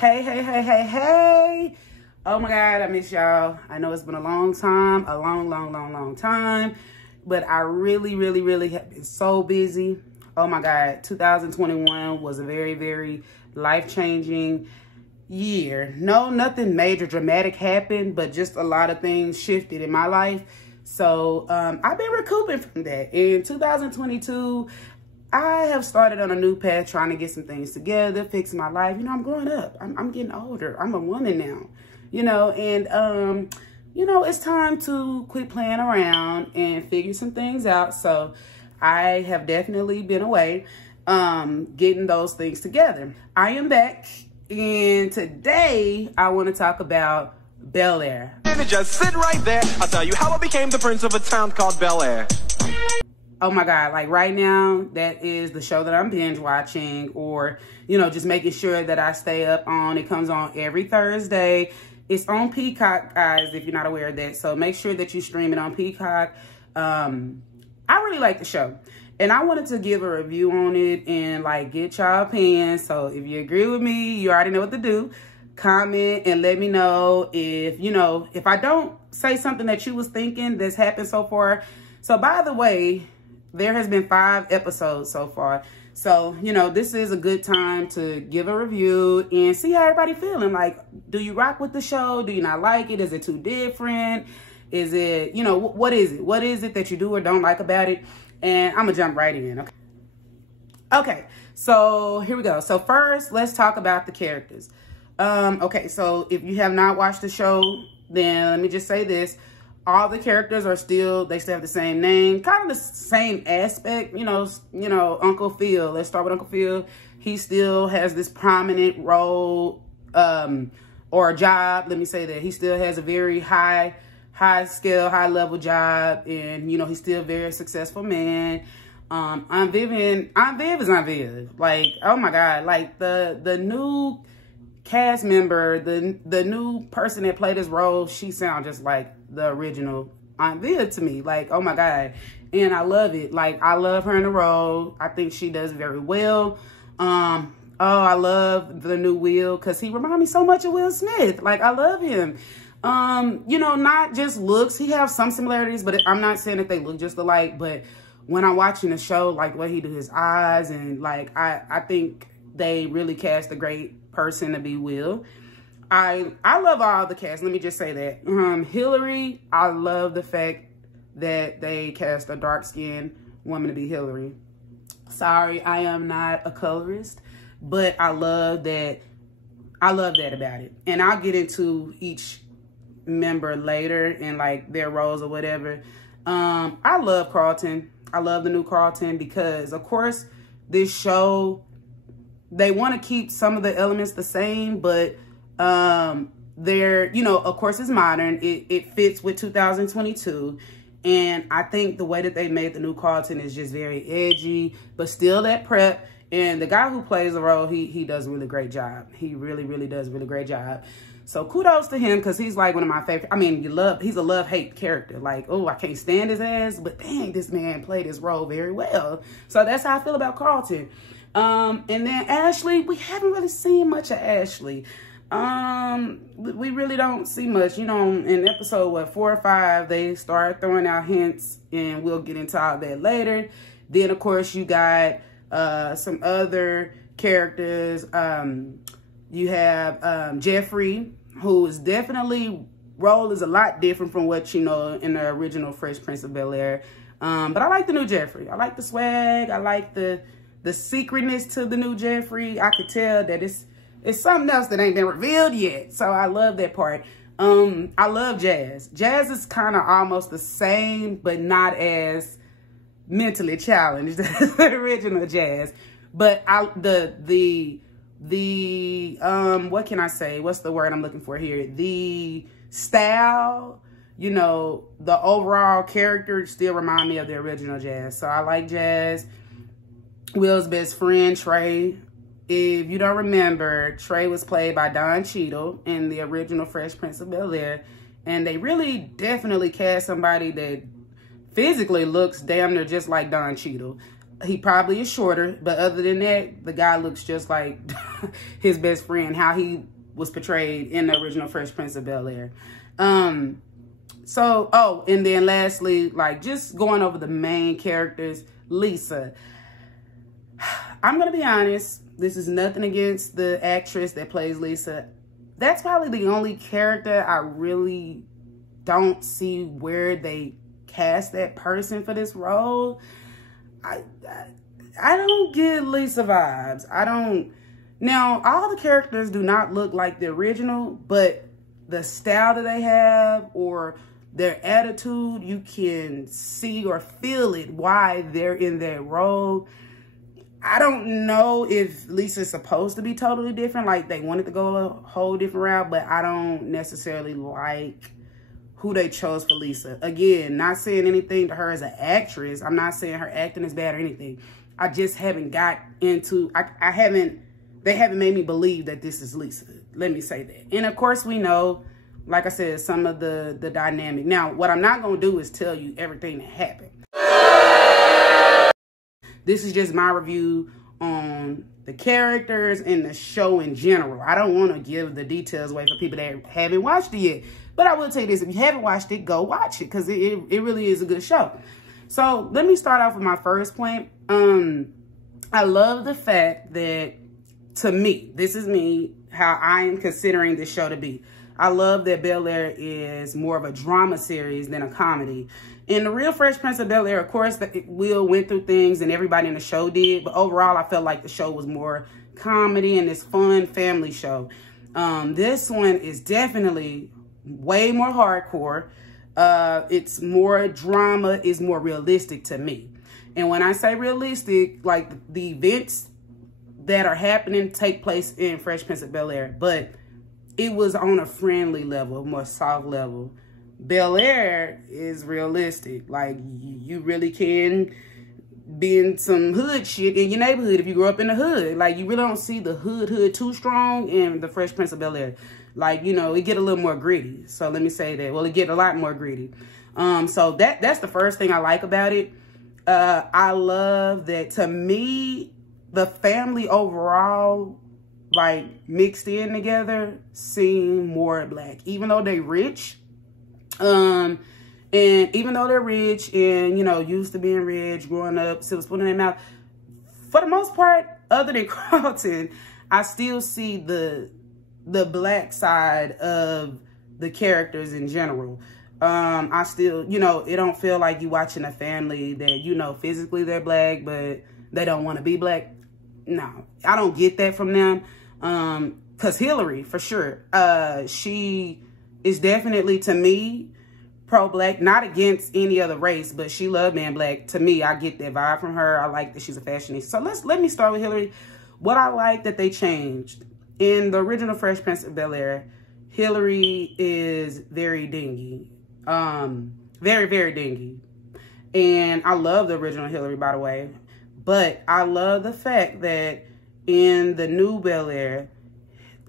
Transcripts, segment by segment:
Hey, hey, hey, hey, hey. Oh my God, I miss y'all. I know it's been a long time, a long time, but I really have been so busy. Oh my God, 2021 was a very life-changing year. No, nothing major dramatic happened, but just a lot of things shifted in my life. So I've been recouping from that. In 2022, I have started on a new path, trying to get some things together, fix my life. You know, I'm growing up. I'm getting older. I'm a woman now, you know, and, you know, it's time to quit playing around and figure some things out. So I have definitely been away, getting those things together. I am back, and today I want to talk about Bel Air. Just sit right there. I'll tell you how I became the prince of a town called Bel Air. Oh my God, like right now, that is the show that I'm binge watching, or, you know, just making sure that I stay up on. It comes on every Thursday. It's on Peacock, guys, if you're not aware of that. So make sure that you stream it on Peacock. I really like the show, and I wanted to give a review on it and like get y'all opinion. So if you agree with me, you already know what to do. Comment and let me know if, you know, if I don't say something that you was thinking that's happened so far. So by the way, there has been 5 episodes so far. So, you know, this is a good time to give a review and see how everybody feeling. Like, do you rock with the show? Do you not like it? Is it too different? Is it, you know, what is it? What is it that you do or don't like about it? And I'm gonna jump right in, okay? Okay, so here we go. So first, let's talk about the characters. Okay, so if you have not watched the show, then let me just say this. All the characters are still, they still have the same name, kind of the same aspect, you know, Uncle Phil. Let's start with Uncle Phil. He still has this prominent role, or job. Let me say that. He still has a very high scale, high level job. And, you know, he's still a very successful man. Aunt Viv is Aunt Viv. Like, oh my God, like the new cast member, the new person that played this role, she sounds just like the original Aunt Viv to me. Like, oh my God. And I love it. Like, I love her in the role. I think she does very well. Oh, I love the new Will, because he reminds me so much of Will Smith. Like, I love him. You know, not just looks. He has some similarities, but I'm not saying that they look just alike. But when I'm watching the show, like what he do his eyes, and like, I think they really cast a great person to be Will. I love all the cast. Let me just say that. Hillary, I love the fact that they cast a dark-skinned woman to be Hillary. Sorry, I am not a colorist, but I love that. I love that about it. And I'll get into each member later and like their roles or whatever. I love Carlton. I love the new Carlton because, of course, this show, they want to keep some of the elements the same, but they're, you know, of course it's modern. It fits with 2022. And I think the way that they made the new Carlton is just very edgy, but still that prep. And the guy who plays the role, he does a really great job. He really does a really great job. So kudos to him, because he's like one of my favorite. I mean, he's a love-hate character. Like, oh, I can't stand his ass, but dang, this man played his role very well. So that's how I feel about Carlton. And then Ashley, we haven't really seen much of Ashley. We really don't see much. You know, in episode, what, 4 or 5, they start throwing out hints, and we'll get into all that later. Then, of course, you got some other characters. You have Jeffrey, whose definitely role is a lot different from what you know in the original Fresh Prince of Bel Air. But I like the new Jeffrey. I like the swag. I like the secretness to the new Jeffrey. I could tell that it's something else that ain't been revealed yet. So I love that part. I love Jazz. Jazz is kind of almost the same, but not as mentally challenged as the original Jazz. But what can I say? What's the word I'm looking for here? The style, you know, the overall character still remind me of the original Jazz. So I like Jazz. Will's best friend, Trey. If you don't remember, Trey was played by Don Cheadle in the original Fresh Prince of Bel Air. And they really definitely cast somebody that physically looks damn near just like Don Cheadle. He probably is shorter, but other than that, the guy looks just like his best friend, how he was portrayed in the original Fresh Prince of Bel-Air. So, oh, and then lastly, like, just going over the main characters, Lisa. I'm going to be honest, this is nothing against the actress that plays Lisa. That's probably the only character I really don't see where they cast that person for this role. I don't get Lisa vibes. I don't. Now, all the characters do not look like the original, but the style that they have or their attitude, you can see or feel it why they're in that role. I don't know if Lisa's supposed to be totally different, like they wanted to go a whole different route, but I don't necessarily like who they chose for Lisa. Again, not saying anything to her as an actress. I'm not saying her acting is bad or anything. I just haven't got into, they haven't made me believe that this is Lisa. Let me say that. And of course we know, like I said, some of the dynamic. Now, what I'm not going to do is tell you everything that happened. This is just my review on the characters and the show in general. I don't want to give the details away for people that haven't watched it yet. But I will tell you this, if you haven't watched it, go watch it because it really is a good show. So let me start off with my first point. I love the fact that, to me, this is me, how I am considering this show to be. I love that Bel-Air is more of a drama series than a comedy. In the real Fresh Prince of Bel-Air, of course, Will went through things and everybody in the show did. But overall, I felt like the show was more comedy and this fun family show. This one is definitely way more hardcore. It's more drama, it's more realistic to me. And when I say realistic, like the events that are happening take place in Fresh Prince of Bel-Air, but it was on a friendly level, more soft level. Bel-Air is realistic. Like, you really can be in some hood shit in your neighborhood if you grew up in the hood. Like, you really don't see the hood too strong in the Fresh Prince of Bel-Air. Like, you know, it get a little more gritty. So let me say that. Well, it get a lot more gritty. So that's the first thing I like about it. I love that, to me, the family overall, like, mixed in together, seem more black. Even though they rich, and even though they're rich and, you know, used to being rich, growing up, silver spoon in their mouth, for the most part, other than Carlton, I still see the black side of the characters in general. I still, you know, it don't feel like you watching a family that, you know, physically they're black, but they don't want to be black. No, I don't get that from them. Cause Hillary, for sure, she is definitely, to me, pro-black, not against any other race, but she loved being black. To me, I get that vibe from her. I like that she's a fashionista. So let me start with Hillary. What I like that they changed in the original Fresh Prince of Bel-Air, Hillary is very dingy, very, very dingy. And I love the original Hillary, by the way, but I love the fact that in the new Bel-Air,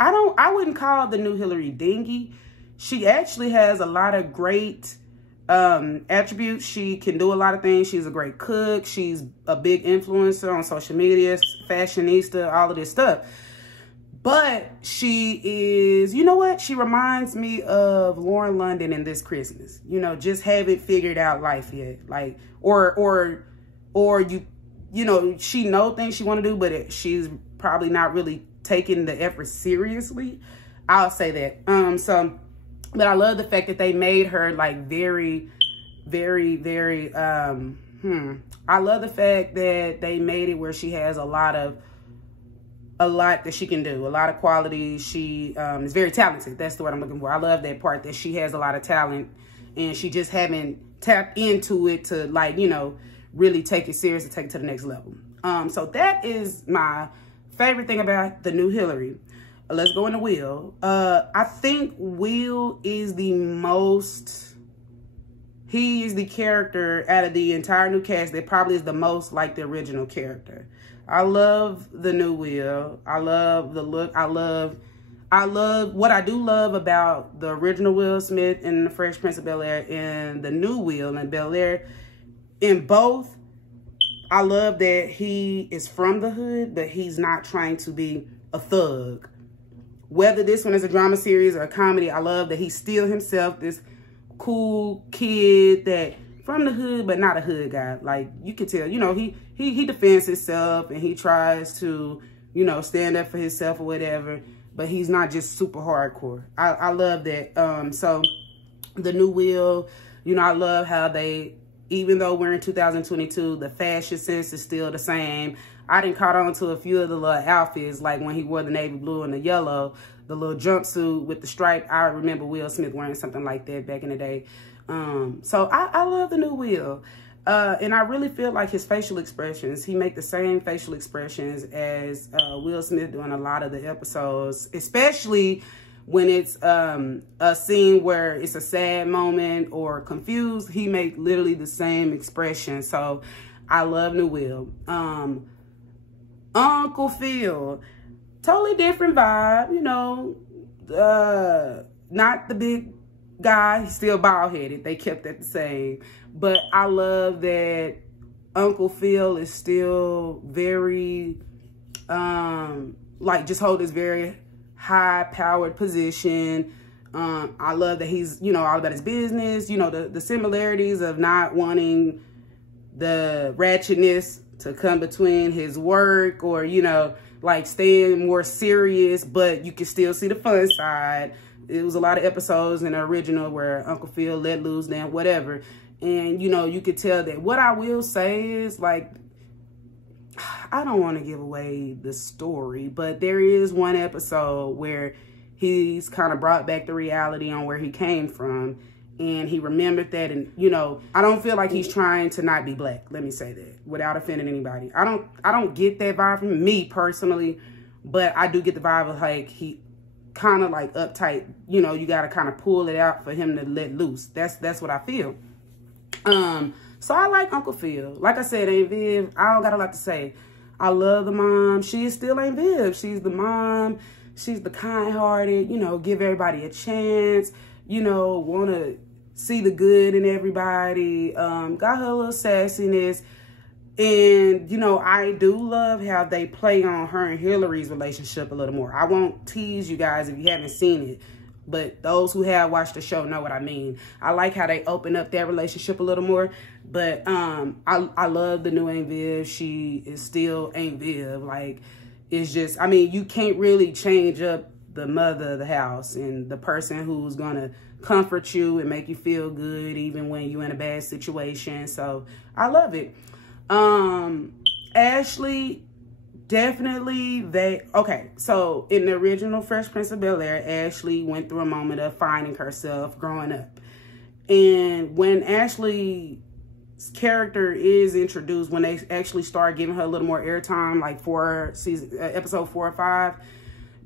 I wouldn't call the new Hillary dingy. She actually has a lot of great attributes. She can do a lot of things. She's a great cook. She's a big influencer on social media, fashionista, all of this stuff. But she is, you know what? She reminds me of Lauren London in This Christmas. You know, just haven't figured out life yet. Like, or you know, she know things she want to do, but she's probably not really taking the effort seriously. I'll say that. But I love the fact that they made her like very, very, very, I love the fact that they made it where she has a lot that she can do, a lot of qualities. She is very talented. That's the word I'm looking for. I love that part, that she has a lot of talent and she just haven't tapped into it to, like, you know, really take it serious and take it to the next level. So that is my favorite thing about the new Hillary. Let's go into Will. I think Will is the most, he is the character out of the entire new cast that probably is the most like the original character. I love the new Will. I love the look. I love what I do love about the original Will Smith in the Fresh Prince of Bel-Air and the new Will in Bel-Air. In both, I love that he is from the hood, but he's not trying to be a thug. Whether this one is a drama series or a comedy, I love that he's still himself, this cool kid that from the hood, but not a hood guy. Like, you can tell, you know, he defends himself and he tries to, you know, stand up for himself or whatever, but he's not just super hardcore. I love that. So the new Will, you know, I love how they, even though we're in 2022, the fashion sense is still the same. I didn't caught on to a few of the little outfits, like when he wore the navy blue and the yellow, the little jumpsuit with the stripe. I remember Will Smith wearing something like that back in the day. So I love the new Will. And I really feel like his facial expressions, he make the same facial expressions as Will Smith doing a lot of the episodes, especially when it's a scene where it's a sad moment or confused. He make literally the same expression. So I love new Will. Uncle Phil, totally different vibe, you know, not the big guy, he's still bald-headed. They kept that the same. But I love that Uncle Phil is still very, like, just hold this very high-powered position. I love that he's, you know, all about his business, you know, the similarities of not wanting the ratchetness to come between his work or, you know, like staying more serious, but you can still see the fun side. It was a lot of episodes in the original where Uncle Phil let loose, then whatever. And, you know, you could tell that. What I will say is, like, I don't want to give away the story, but there is one episode where he's kind of brought back the reality on where he came from. And he remembered that. And, you know, I don't feel like he's trying to not be black. Let me say that without offending anybody. I don't get that vibe from me personally, but I do get the vibe of like he kind of like uptight. You know, you got to kind of pull it out for him to let loose. That's what I feel. So I like Uncle Phil. Like I said, Aunt Viv, I don't got a lot to say. I love the mom. She is still Aunt Viv. She's the mom. She's the kind-hearted, you know, give everybody a chance, you know, want to see the good in everybody, got her little sassiness. And, you know, I do love how they play on her and Hillary's relationship a little more. I won't tease you guys if you haven't seen it, but those who have watched the show know what I mean. I like how they open up their relationship a little more. But I love the new Aunt Viv. She is still Aunt Viv. Like, it's just, I mean, you can't really change up the mother of the house and the person who's going to comfort you and make you feel good even when you're in a bad situation. So I love it. Ashley, definitely okay, so in the original Fresh Prince of Bel-Air, Ashley went through a moment of finding herself growing up. And when Ashley's character is introduced, when they actually start giving her a little more airtime, like episode 4 or 5,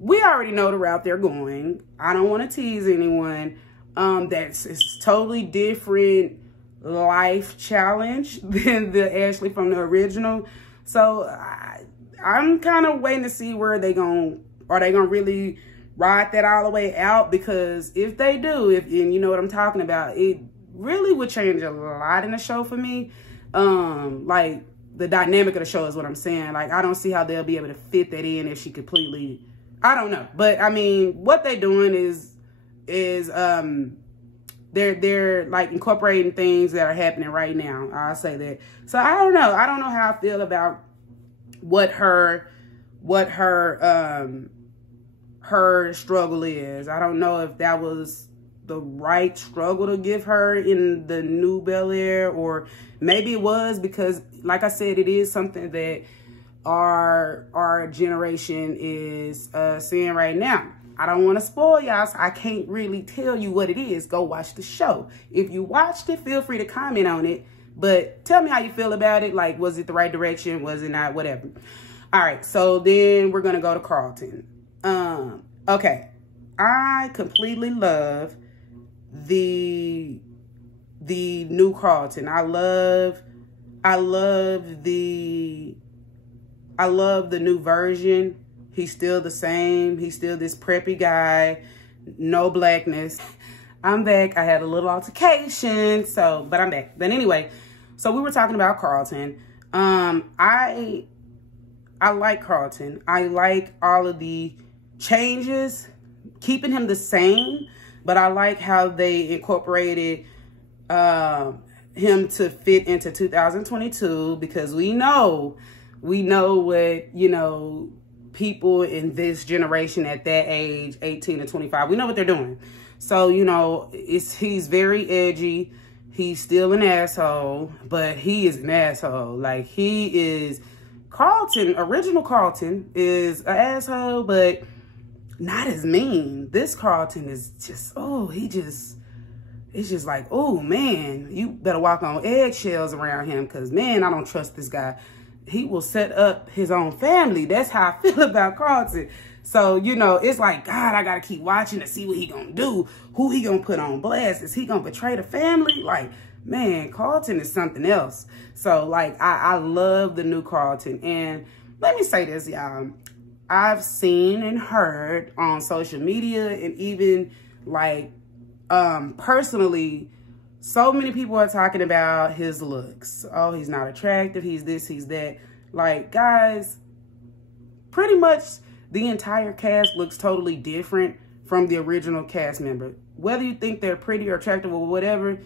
we already know the route they're going. I don't want to tease anyone. It's totally different life challenge than the Ashley from the original. So I'm kind of waiting to see where are they going to really ride that all the way out, because if they do, and you know what I'm talking about, it really would change a lot in the show for me. Like the dynamic of the show is what I'm saying. Like, I don't see how they'll be able to fit that in if she completely, I don't know. But I mean, what they're doing is they're like incorporating things that are happening right now. I'll say that. So I don't know. I don't know how I feel about what her struggle is. I don't know if that was the right struggle to give her in the new Bel-Air, or maybe it was, because like I said, it is something that our generation is seeing right now. I don't want to spoil y'all, so I can't really tell you what it is. Go watch the show. If you watched it, feel free to comment on it. But tell me how you feel about it. Like, was it the right direction? Was it not? Whatever. All right, so then we're going to go to Carlton. Okay, I completely love the new Carlton. I love the new version. He's still the same. He's still this preppy guy, no blackness. I'm back. I had a little altercation, but I'm back. But anyway, so we were talking about Carlton. I like Carlton. I like all of the changes, keeping him the same, but I like how they incorporated him to fit into 2022, because we know what, you know, people in this generation at that age, 18 to 25, we know what they're doing. So, you know, he's very edgy. He's still an asshole, but he is an asshole. Like, he is, Carlton, original Carlton is an asshole, but not as mean. This Carlton is just, it's just like, oh man, you better walk on eggshells around him, because man, I don't trust this guy. He will set up his own family. That's how I feel about Carlton. So, you know, it's like, God, I got to keep watching to see what he going to do. Who he going to put on blast? Is he going to betray the family? Like, man, Carlton is something else. So, like, I love the new Carlton. And let me say this, y'all. I've seen and heard on social media, and even, like, personally, so many people are talking about his looks. Oh, he's not attractive. He's this, he's that. Like, guys, pretty much the entire cast looks totally different from the original cast member. Whether you think they're pretty or attractive or whatever,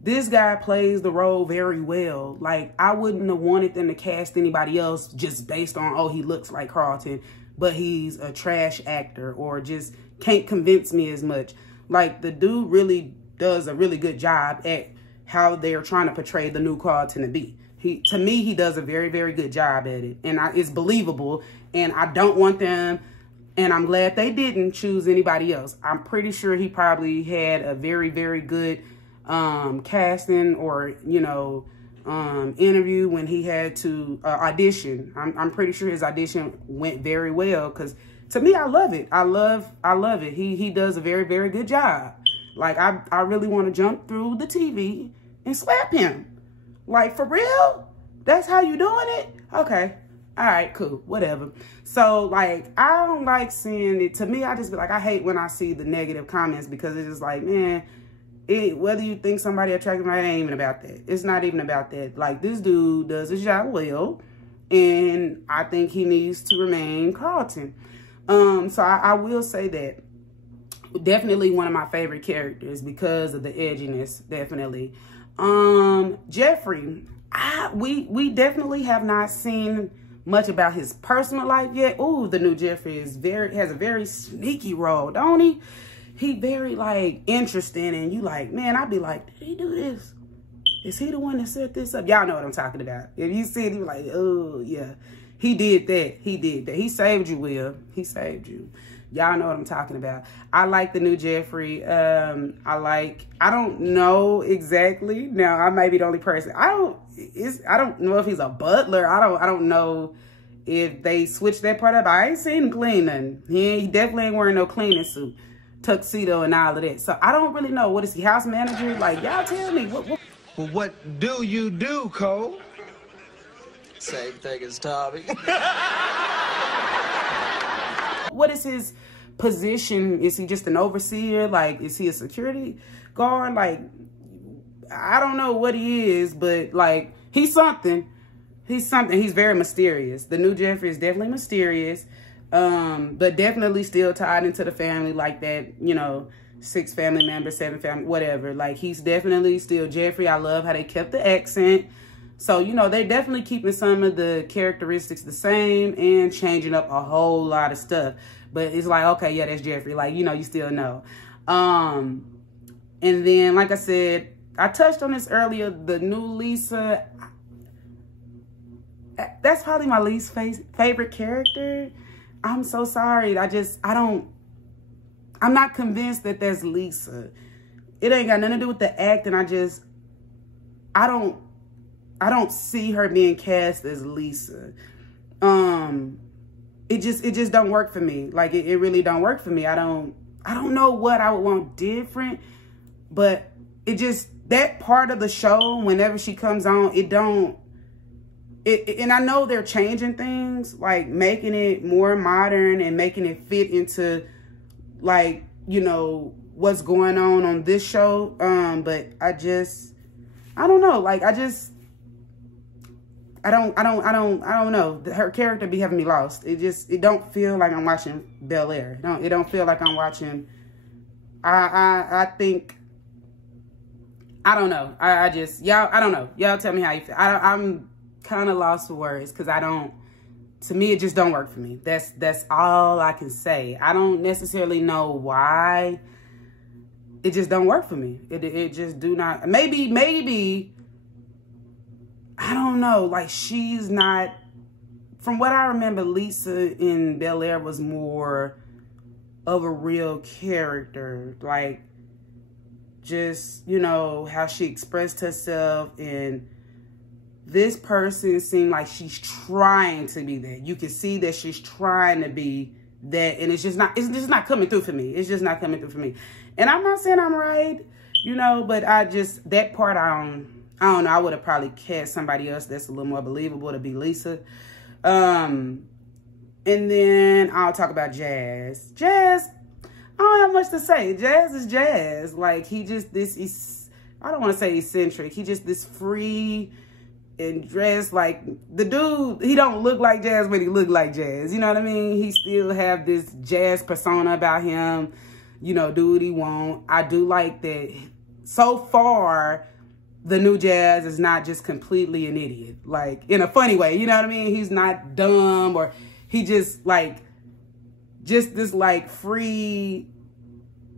this guy plays the role very well. Like, I wouldn't have wanted them to cast anybody else just based on, oh, he looks like Carlton, but he's a trash actor, or just can't convince me as much. Like, the dude really does a really good job at how they're trying to portray the new Carlton to be. To me, he does a very, very good job at it. And it's believable. And I don't want them, and I'm glad they didn't choose anybody else. I'm pretty sure he probably had a very, very good casting, or, you know, interview when he had to audition. I'm pretty sure his audition went very well, because to me, I love it. I love it. He does a very, very good job. Like, I really want to jump through the TV and slap him. Like, for real? That's how you doing it? Okay. All right, cool. Whatever. So, like, I don't like seeing it. To me, I just be like, I hate when I see the negative comments, because it's just like, man, whether you think somebody attractive, it ain't even about that. It's not even about that. Like, this dude does his job well, and I think he needs to remain Carlton. So I will say that. Definitely one of my favorite characters because of the edginess, definitely. Jeffrey, we definitely have not seen much about his personal life yet. Ooh, the new Jeffrey has a very sneaky role, don't he? He very, like, interesting, and you like, man, I'd be like, did he do this? Is he the one that set this up? Y'all know what I'm talking about. If you see it, you're like, oh, yeah. He did that. He did that. He saved you, Will. He saved you. Y'all know what I'm talking about. I like the new Jeffrey. I don't know exactly. Now, I may be the only person. I don't know if he's a butler. I don't know if they switched that part up. I ain't seen him clean nothing. He definitely ain't wearing no cleaning suit, tuxedo, and all of that. So I don't really know. What is he, house manager? Like, y'all tell me. Well, what do you do, Cole? Same thing as Tommy. what is his position? Is he just an overseer? Like, is he a security guard? Like, I don't know what he is, but, like, he's something. He's something. He's very mysterious. The new Jeffrey is definitely mysterious, but definitely still tied into the family, like that, you know, 6 family members, 7 family, whatever. Like, he's definitely still Jeffrey. I love how they kept the accent. So, you know, they're definitely keeping some of the characteristics the same and changing up a whole lot of stuff. But it's like, okay, yeah, that's Jeffrey. Like, you know, you still know. And then, like I said, I touched on this earlier, the new Lisa. That's probably my least favorite character. I'm so sorry. I'm not convinced that that's Lisa. It ain't got nothing to do with the acting. I don't see her being cast as Lisa. It just don't work for me. Like, it really don't work for me. I don't know what I would want different, but it just, that part of the show, whenever she comes on, and I know they're changing things, like making it more modern and making it fit into, like, you know, what's going on this show. But I don't know. Like, I don't know. Her character be having me lost. It don't feel like I'm watching Bel-Air. It don't feel like I'm watching. I think, I don't know. I just, y'all, I don't know. Y'all tell me how you feel. I'm kind of lost for words because to me, it just don't work for me. That's all I can say. I don't necessarily know why. It just don't work for me. It just do not. Maybe, I don't know. Like, she's not, from what I remember, Lisa in Bel-Air was more of a real character. Like, just, you know, how she expressed herself, and this person seemed like she's trying to be that. You can see that she's trying to be that, and it's just not coming through for me. It's just not coming through for me. And I'm not saying I'm right, you know, but that part, I don't know. I would have probably cast somebody else that's a little more believable to be Lisa. And then I'll talk about Jazz. Jazz, I don't have much to say. Jazz is Jazz. Like, he just I don't want to say eccentric. He just this free and dressed like the dude. He don't look like Jazz, but he look like Jazz. You know what I mean? He still have this Jazz persona about him. You know, do what he want. I do like that. So far, the new Jazz is not just completely an idiot, like in a funny way. You know what I mean? He's not dumb, or he just this like free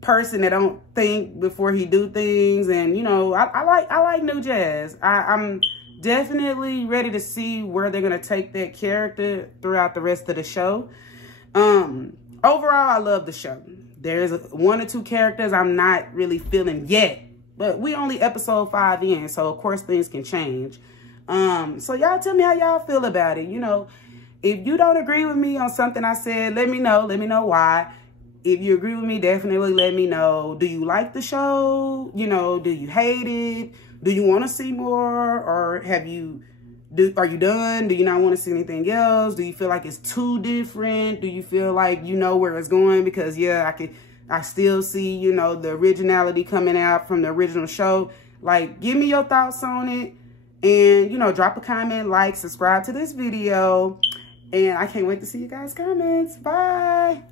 person that don't think before he do things. And, you know, I like new Jazz. I'm definitely ready to see where they're going to take that character throughout the rest of the show. Overall, I love the show. There's one or two characters I'm not really feeling yet, but we only episode 5 in, so of course things can change. So y'all tell me how y'all feel about it. You know, if you don't agree with me on something I said, let me know. Let me know why. If you agree with me, definitely let me know. Do you like the show? You know, do you hate it? Do you want to see more? Or are you done? Do you not want to see anything else? Do you feel like it's too different? Do you feel like you know where it's going? Because, yeah, I still see, you know, the originality coming out from the original show. Like, give me your thoughts on it. And, you know, drop a comment, like, subscribe to this video. And I can't wait to see you guys' comments. Bye.